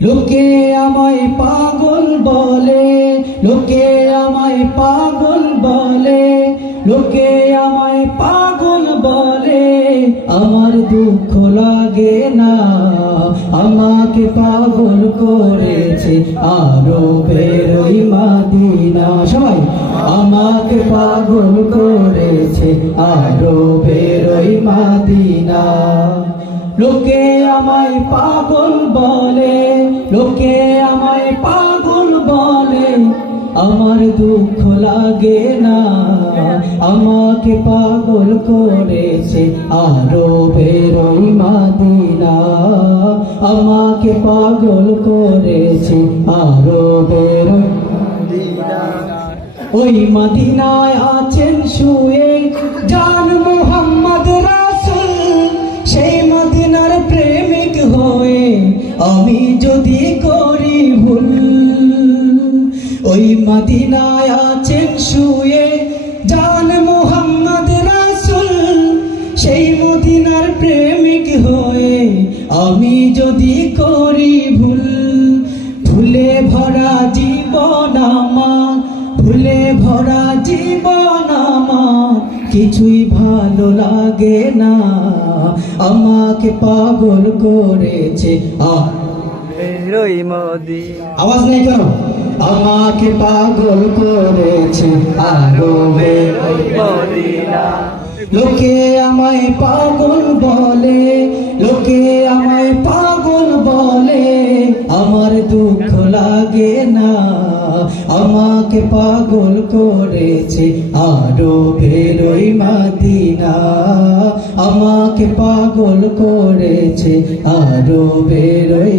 লোকে আমায় পাগল বলে, লোকে আমায় পাগল বলে, লোকে আমায় পাগল বলে, আমার দুঃখ লাগে না, আমাকে পাগল করেছে আরও বেরোই মাদিনা। সবাই, আমাকে পাগল করেছে আরও বেরোই মাদিনা। লোকে আমায় পাগল বলে লোকে আমায় পাগল বলে, আমার দুঃখ লাগে না। আমাকে পাগল করেছে আরও বেরোই মাদিনা। আমাকে পাগল করেছে আরও বেরোই ওই মদিনায় আছেন শুয়ে জান আমি যদি করি ভুল, ওই মদিনায় আছেন শুয়ে জান মোহাম্মদ রাসুল, সেই মদিনার প্রেমিক হয়ে আমি যদি করি ভুল, ভুলে ভরা জীবন আমার, ভুলে ভরা জীবন কিছুই ভালো লাগে না। আমাকে পাগল করেছে। আওয়াজ নেই কেন? আমাকে পাগল করেছে। আরও লোকে আমায় পাগল বলে। লোকে দুঃখ লাগে না। আমাকে পাগল করেছে আরও বেরোই মাদিনা। আমাকে পাগল করেছে আরও বেরোই